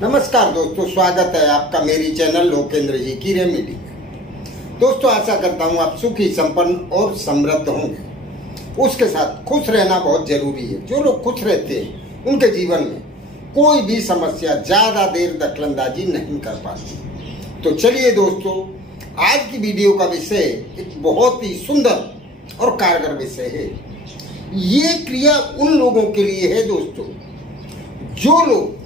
नमस्कार दोस्तों, स्वागत है आपका मेरी चैनल लोकेंद्र जी की रेमेडी में। दोस्तों, आशा करता हूँ आप सुखी, संपन्न और समृद्ध होंगे। उसके साथ खुश रहना बहुत जरूरी है। जो लोग खुश रहते हैं उनके जीवन में कोई भी समस्या ज्यादा देर दखलंदाजी नहीं कर पाती। तो चलिए दोस्तों, आज की वीडियो का विषय एक बहुत ही सुंदर और कारगर विषय है। ये क्रिया उन लोगों के लिए है दोस्तों, जो लोग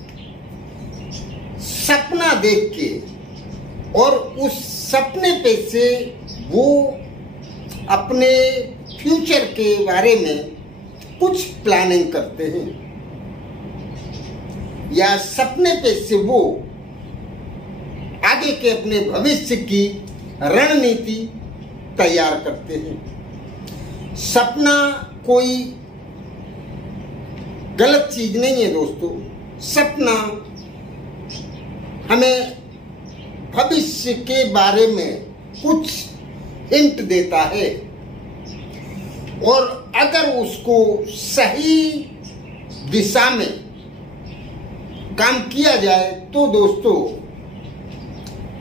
सपना देख के और उस सपने पे से वो अपने फ्यूचर के बारे में कुछ प्लानिंग करते हैं, या सपने पे से वो आगे के अपने भविष्य की रणनीति तैयार करते हैं। सपना कोई गलत चीज नहीं है दोस्तों। सपना हमें भविष्य के बारे में कुछ हिंट देता है, और अगर उसको सही दिशा में काम किया जाए तो दोस्तों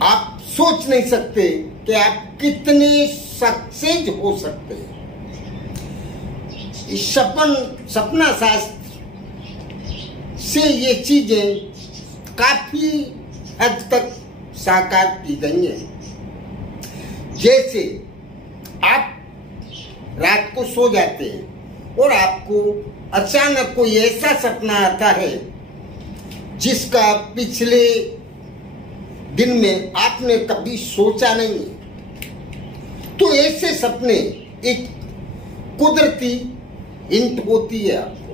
आप सोच नहीं सकते कि आप कितने सक्सेस हो सकते हैं। इस सपना शास्त्र से ये चीजें काफी हद तक साकार की गई है। जैसे आप रात को सो जाते हैं और आपको अचानक कोई ऐसा सपना आता है जिसका पिछले दिन में आपने कभी सोचा नहीं है। तो ऐसे सपने एक कुदरती हिंट होती है आपको।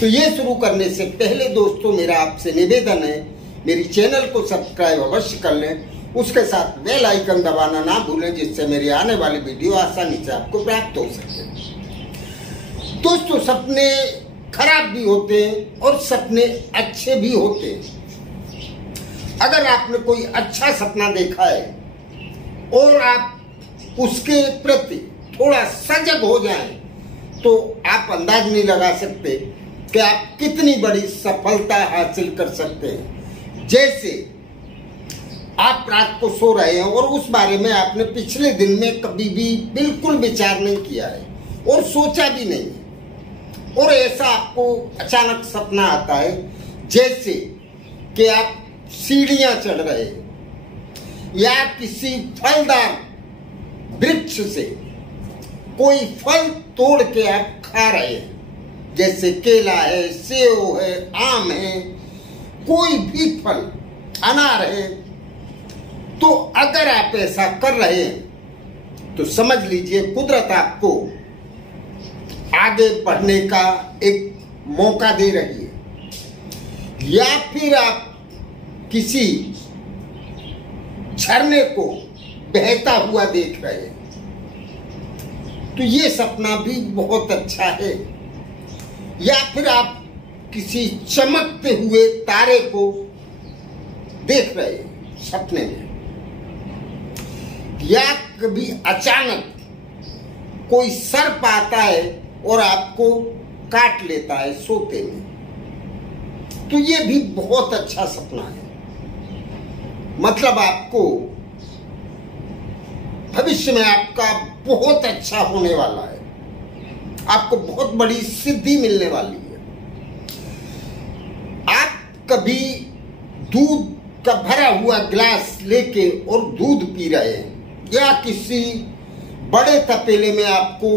तो ये शुरू करने से पहले दोस्तों, मेरा आपसे निवेदन है, मेरी चैनल को सब्सक्राइब अवश्य कर लें। उसके साथ बेल आइकन दबाना ना भूलें, जिससे मेरी आने वाली वीडियो आसानी से आपको प्राप्त हो सके। दोस्तों, सपने खराब भी होते हैं और सपने अच्छे भी होते हैं। अगर आपने कोई अच्छा सपना देखा है और आप उसके प्रति थोड़ा सजग हो जाएं, तो आप अंदाज नहीं लगा सकते कि आप कितनी बड़ी सफलता हासिल कर सकते हैं। जैसे आप रात को सो रहे हैं और उस बारे में आपने पिछले दिन में कभी भी बिल्कुल विचार नहीं किया है और सोचा भी नहीं है, और ऐसा आपको अचानक सपना आता है जैसे कि आप सीढ़ियां चढ़ रहे हैं या किसी फलदार वृक्ष से कोई फल तोड़ के आप खा रहे हैं, जैसे केला है, सेब है, आम है, कोई भी फल, अनार है। तो अगर आप ऐसा कर रहे हैं तो समझ लीजिए कुदरत आपको आगे बढ़ने का एक मौका दे रही है। या फिर आप किसी झरने को बहता हुआ देख रहे हैं, तो ये सपना भी बहुत अच्छा है। या फिर आप किसी चमकते हुए तारे को देख रहे हैं सपने में, या कभी अचानक कोई सर्प आता है और आपको काट लेता है सोते में, तो ये भी बहुत अच्छा सपना है। मतलब आपको भविष्य में आपका बहुत अच्छा होने वाला है, आपको बहुत बड़ी सिद्धि मिलने वाली है। आप कभी दूध का भरा हुआ गिलास लेके और दूध पी रहे हैं, या किसी बड़े तपेले में आपको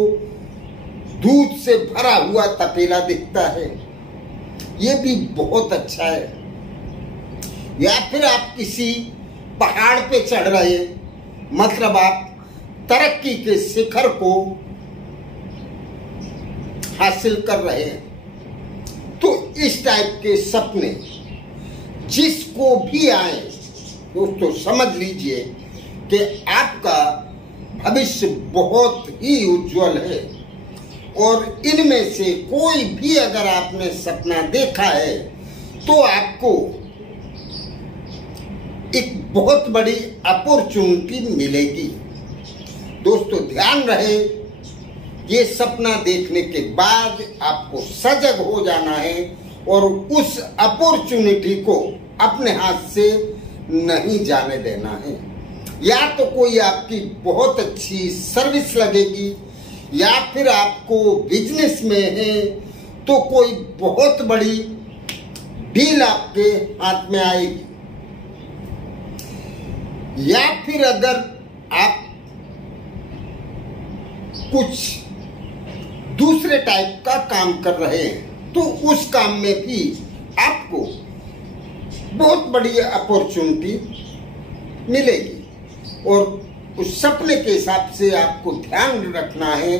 दूध से भरा हुआ तपेला दिखता है, ये भी बहुत अच्छा है। या फिर आप किसी पहाड़ पे चढ़ रहे हैं, मतलब आप तरक्की के शिखर को हासिल कर रहे हैं। तो इस टाइप के सपने जिसको भी आए दोस्तों, समझ लीजिए कि आपका भविष्य बहुत ही उज्जवल है। और इनमें से कोई भी अगर आपने सपना देखा है तो आपको एक बहुत बड़ी अपॉर्चुनिटी मिलेगी। दोस्तों, ध्यान रहे, ये सपना देखने के बाद आपको सजग हो जाना है और उस अपॉर्चुनिटी को अपने हाथ से नहीं जाने देना है। या तो कोई आपकी बहुत अच्छी सर्विस लगेगी, या फिर आपको बिजनेस में है तो कोई बहुत बड़ी डील आपके हाथ में आएगी, या फिर अगर आप कुछ दूसरे टाइप का काम कर रहे हैं तो उस काम में भी आपको बहुत बड़ी अपॉर्चुनिटी मिलेगी। और उस सपने के हिसाब से आपको ध्यान रखना है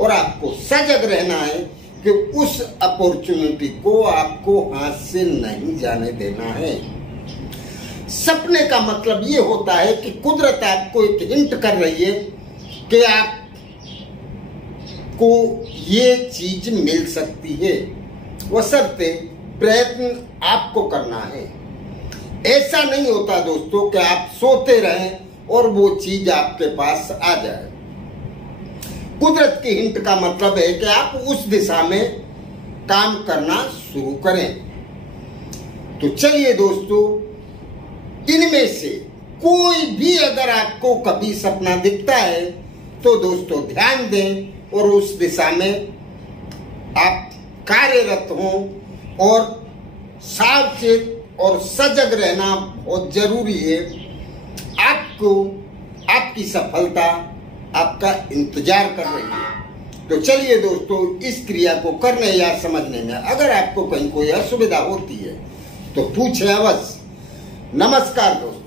और आपको सजग रहना है कि उस अपॉर्चुनिटी को आपको हाथ से नहीं जाने देना है। सपने का मतलब ये होता है कि कुदरत आपको एक हिंट कर रही है कि आपको ये चीज मिल सकती है, बशर्ते प्रयत्न आपको करना है। ऐसा नहीं होता दोस्तों कि आप सोते रहें और वो चीज आपके पास आ जाए। कुदरत की हिंट का मतलब है कि आप उस दिशा में काम करना शुरू करें। तो चलिए दोस्तों, इनमें से कोई भी अगर आपको कभी सपना दिखता है तो दोस्तों ध्यान दें और उस दिशा में आप कार्यरत हों। और सावचेत और सजग रहना बहुत जरूरी है। आपको आपकी सफलता आपका इंतजार कर रही है। तो चलिए दोस्तों, इस क्रिया को करने या समझने में अगर आपको कहीं कोई असुविधा होती है तो पूछें अवश्य। नमस्कार दोस्तों।